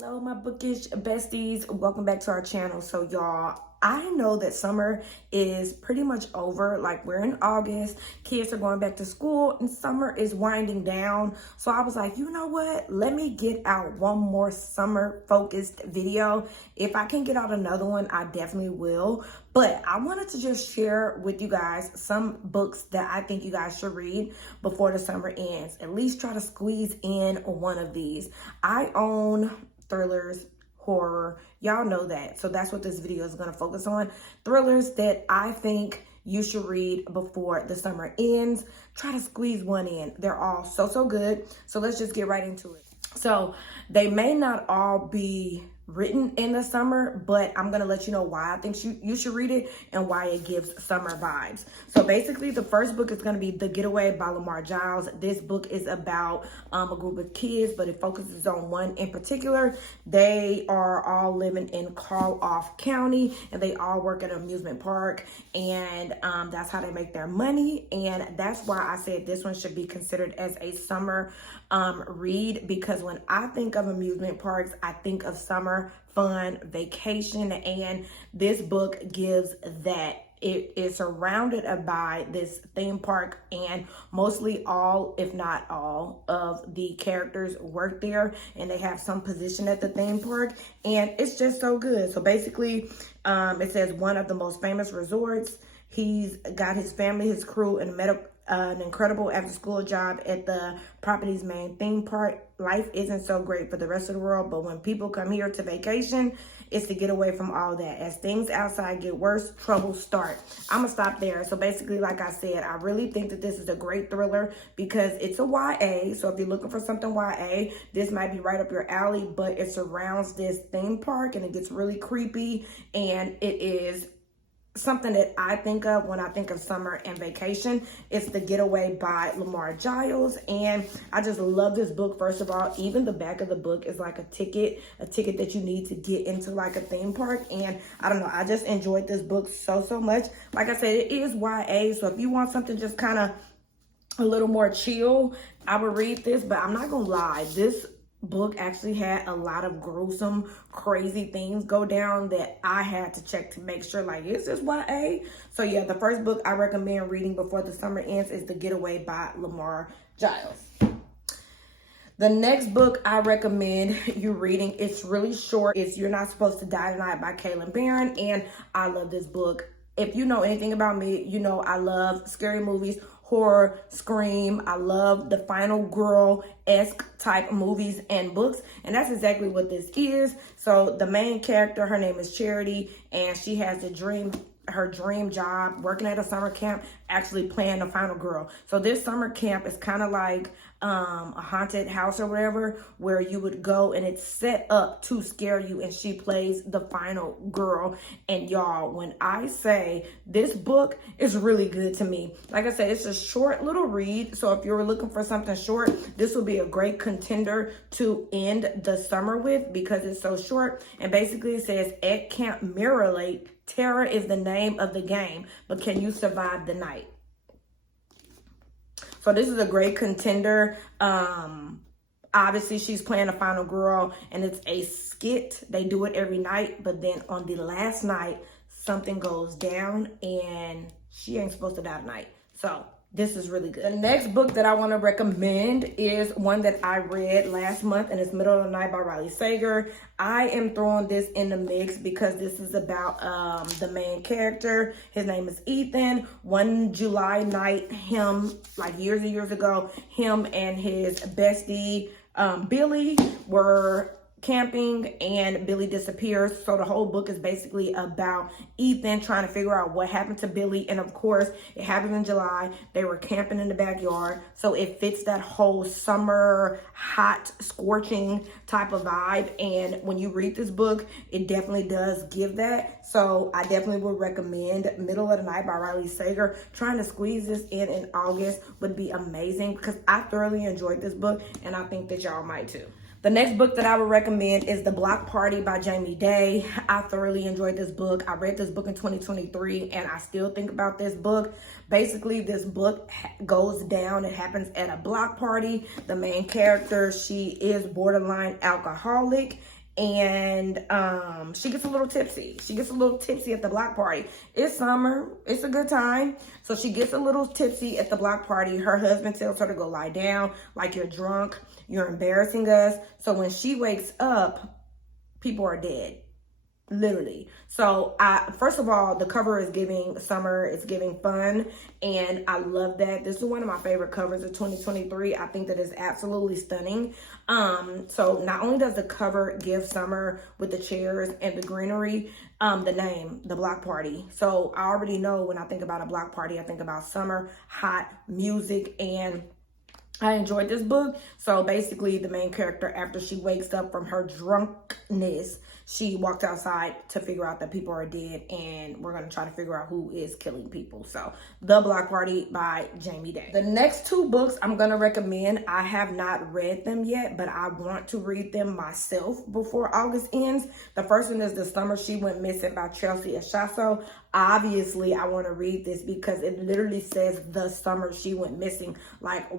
Hello, my bookish besties. Welcome back to our channel. So y'all, I know that summer is pretty much over. Like, we're in August, kids are going back to school and summer is winding down. So I was like, you know what? Let me get out one more summer focused video. If I can get out another one, I definitely will. But I wanted to just share with you guys some books that I think you guys should read before the summer ends. At least try to squeeze in one of these. I own thrillers, horror, y'all know that. So that's what this video is going to focus on. Thrillers that I think you should read before the summer ends. Try to squeeze one in. They're all so good. So let's just get right into it. So they may not all be written in the summer, but I'm going to let you know why I think you should read it and why it gives summer vibes. So basically, the first book is going to be The Getaway by Lamar Giles. This book is about a group of kids, but it focuses on one in particular. They are all living in Call-Off County, and they all work at an amusement park, and that's how they make their money. And that's why I said this one should be considered as a summer read, because when I think of amusement parks, I think of summer fun, vacation, and this book gives that. It is surrounded by this theme park, and mostly all, if not all, of the characters work there, and they have some position at the theme park, and it's just so good. So basically, it says one of the most famous resorts. He's got his family, his crew, and an incredible after-school job at the property's main theme park. Life isn't so great for the rest of the world, but when people come here to vacation, it's to get away from all that. As things outside get worse, troubles start. I'm gonna stop there. So basically, like I said, I really think that this is a great thriller because it's a YA. So if you're looking for something YA, this might be right up your alley, but it surrounds this theme park and it gets really creepy, and it is something that I think of when I think of summer and vacation. It's The Getaway by Lamar Giles, and I just love this book. First of all, even the back of the book is like a ticket that you need to get into like a theme park, and I don't know, I just enjoyed this book so much. Like I said, it is YA, so if you want something just kind of a little more chill, I would read this. But I'm not gonna lie, this book actually had a lot of gruesome, crazy things go down that I had to check to make sure, like, is this YA? So yeah, the first book I recommend reading before the summer ends is The Getaway by Lamar Giles. The next book I recommend you reading, it's really short. It's You're Not Supposed to Die Tonight by Kaylin Barron, and I love this book. If you know anything about me, you know I love scary movies, horror, scream. I love the final girl-esque type movies and books, and that's exactly what this is. So the main character, her name is Charity, and she has her dream job working at a summer camp, actually playing the final girl. So this summer camp is kind of like a haunted house or whatever, where you would go and it's set up to scare you, and she plays the final girl. And y'all, when I say this book is really good to me, like I said, it's a short little read. So if you're looking for something short, this will be a great contender to end the summer with because it's so short. And basically it says, at Camp Mirror Lake, terror is the name of the game, but can you survive the night? So this is a great contender. Obviously, she's playing a final girl, and it's a skit. They do it every night, but then on the last night, something goes down, and she ain't supposed to die tonight. So this is really good. The next book that I want to recommend is one that I read last month, and it's Middle of the Night by Riley Sager. I am throwing this in the mix because this is about the main character. His name is Ethan. One July night, him, like years and years ago, him and his bestie, Billy, were camping, and Billy disappears. So the whole book is basically about Ethan trying to figure out what happened to Billy. And of course, it happened in July. They were camping in the backyard, so it fits that whole summer, hot, scorching type of vibe. And when you read this book, it definitely does give that. So I definitely would recommend Middle of the Night by Riley Sager. Trying to squeeze this in August would be amazing because I thoroughly enjoyed this book, and I think that y'all might too. The next book that I would recommend is The Block Party by Jamie Day. I thoroughly enjoyed this book. I read this book in 2023, and I still think about this book. Basically, this book goes down. It happens at a block party. The main character, she is borderline alcoholic, and she gets a little tipsy. She gets a little tipsy at the block party. It's summer. It's a good time. So she gets a little tipsy at the block party. Her husband tells her to go lie down, like, you're drunk. You're embarrassing us. So when she wakes up, people are dead. Literally. So first of all, the cover is giving summer, it's giving fun, and I love that. This is one of my favorite covers of 2023. I think that is absolutely stunning. So not only does the cover give summer with the chairs and the greenery, the name, the block party. So I already know when I think about a block party, I think about summer, hot music, and I enjoyed this book. So basically the main character, after she wakes up from her drunkenness, she walked outside to figure out that people are dead, and we're going to try to figure out who is killing people. So The Block Party by Jamie Day. The next two books I'm going to recommend, I have not read them yet, but I want to read them myself before August ends. The first one is The Summer She Went Missing by Chelsea Ashaso. Obviously, I want to read this because it literally says The Summer She Went Missing. Like,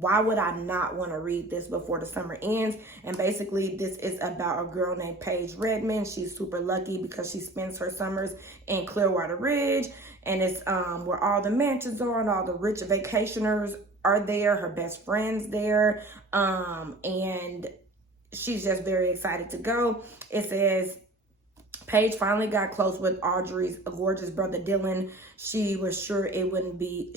why would I not want to read this before the summer ends? And basically, this is about a girl named Paige Redmond. She's super lucky because she spends her summers in Clearwater Ridge. And it's where all the mansions are and all the rich vacationers are there. Her best friend's there. And she's just very excited to go. It says, Paige finally got close with Audrey's gorgeous brother Dylan. She was sure it would be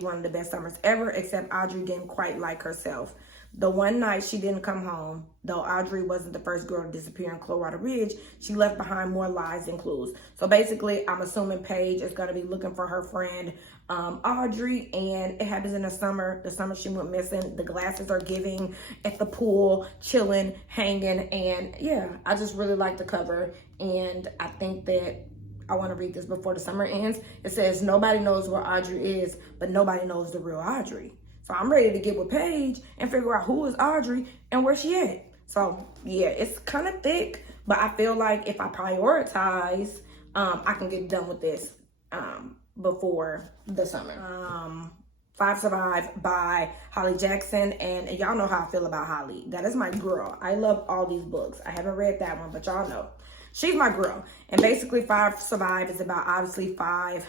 one of the best summers ever, except Audrey didn't quite like herself. The one night she didn't come home, though Audrey wasn't the first girl to disappear in Clearwater Ridge, she left behind more lies and clues. So basically, I'm assuming Paige is going to be looking for her friend Audrey, and it happens in the summer she went missing. The glasses are giving at the pool, chilling, hanging, and yeah, I just really like the cover, and I think that I want to read this before the summer ends. It says, nobody knows where Audrey is, but nobody knows the real Audrey. So I'm ready to get with Paige and figure out who is Audrey and where she at. So yeah, it's kind of thick, but I feel like if I prioritize, I can get done with this before the summer. Five Survive by Holly Jackson, and y'all know how I feel about Holly. That is my girl. I love all these books. I haven't read that one, but y'all know. She's my girl. And basically, Five Survive is about, obviously, five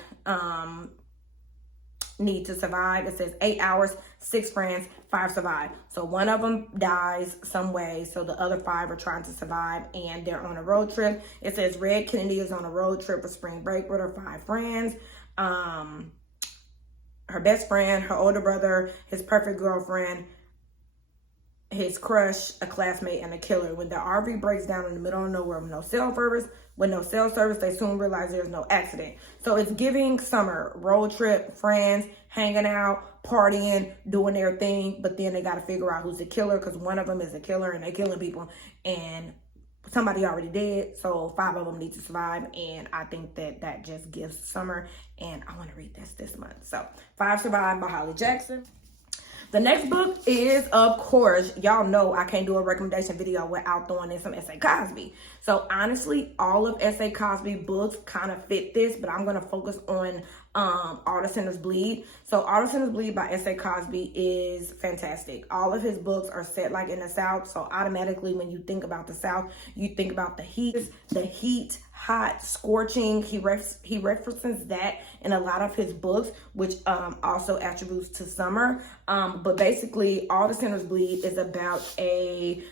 need to survive. It says 8 hours, 6 friends, 5 survive. So one of them dies some way, so the other 5 are trying to survive, and they're on a road trip. It says Red Kennedy is on a road trip for spring break with her 5 friends. Her best friend, her older brother, his perfect girlfriend, his crush, a classmate, and a killer. When the RV breaks down in the middle of nowhere with no cell service, they soon realize there's no accident. So it's giving summer, road trip, friends, hanging out, partying, doing their thing, but then they got to figure out who's the killer, because one of them is a killer and they're killing people, and somebody already dead, so 5 of them need to survive, and I think that that just gives summer, and I want to read this month. So 5 Survive by Holly Jackson. The next book is, of course, y'all know I can't do a recommendation video without throwing in some S.A. Cosby. So honestly, all of S.A. Cosby books kind of fit this, but I'm going to focus on All the Sinners Bleed. So All the Sinners Bleed by S.A. Cosby is fantastic. All of his books are set like in the South, so automatically when you think about the South, you think about the heat, hot, scorching. He references that in a lot of his books, which also attributes to summer. But basically, All the Sinners Bleed is about a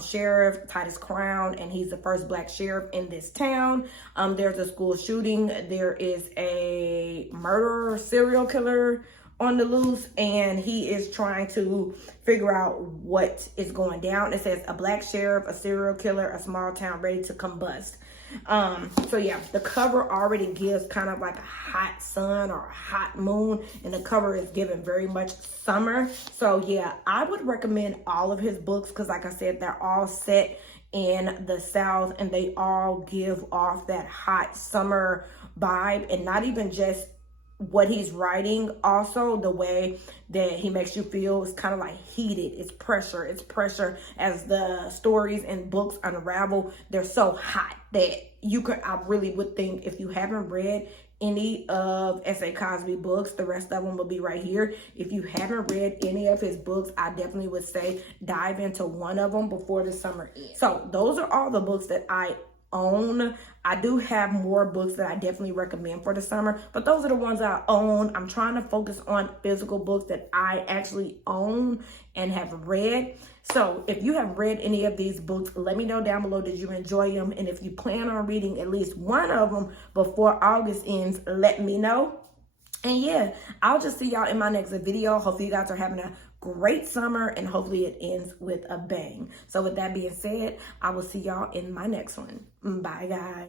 sheriff, Titus Crown, and he's the first Black sheriff in this town. There's a school shooting. There is a murderer, serial killer on the loose, and he is trying to figure out what is going down. It says a Black sheriff, a serial killer, a small town ready to combust. So yeah, the cover already gives kind of like a hot sun or a hot moon, and the cover is given very much summer. So yeah, I would recommend all of his books because, like I said, they're all set in the South and they all give off that hot summer vibe, and not even just what he's writing, also the way that he makes you feel is kind of like heated. It's pressure as the stories and books unravel. They're so hot that I really would think, if you haven't read any of S.A. Cosby books. The rest of them will be right here. If you haven't read any of his books, I definitely would say dive into one of them before the summer ends. So those are all the books that I own. I do have more books that I definitely recommend for the summer, but those are the ones I own. I'm trying to focus on physical books that I actually own and have read. So if you have read any of these books, let me know down below, did you enjoy them? And if you plan on reading at least one of them before August ends, let me know. And yeah, I'll just see y'all in my next video. Hopefully you guys are having a great summer and hopefully it ends with a bang. So with that being said, I will see y'all in my next one. Bye guys.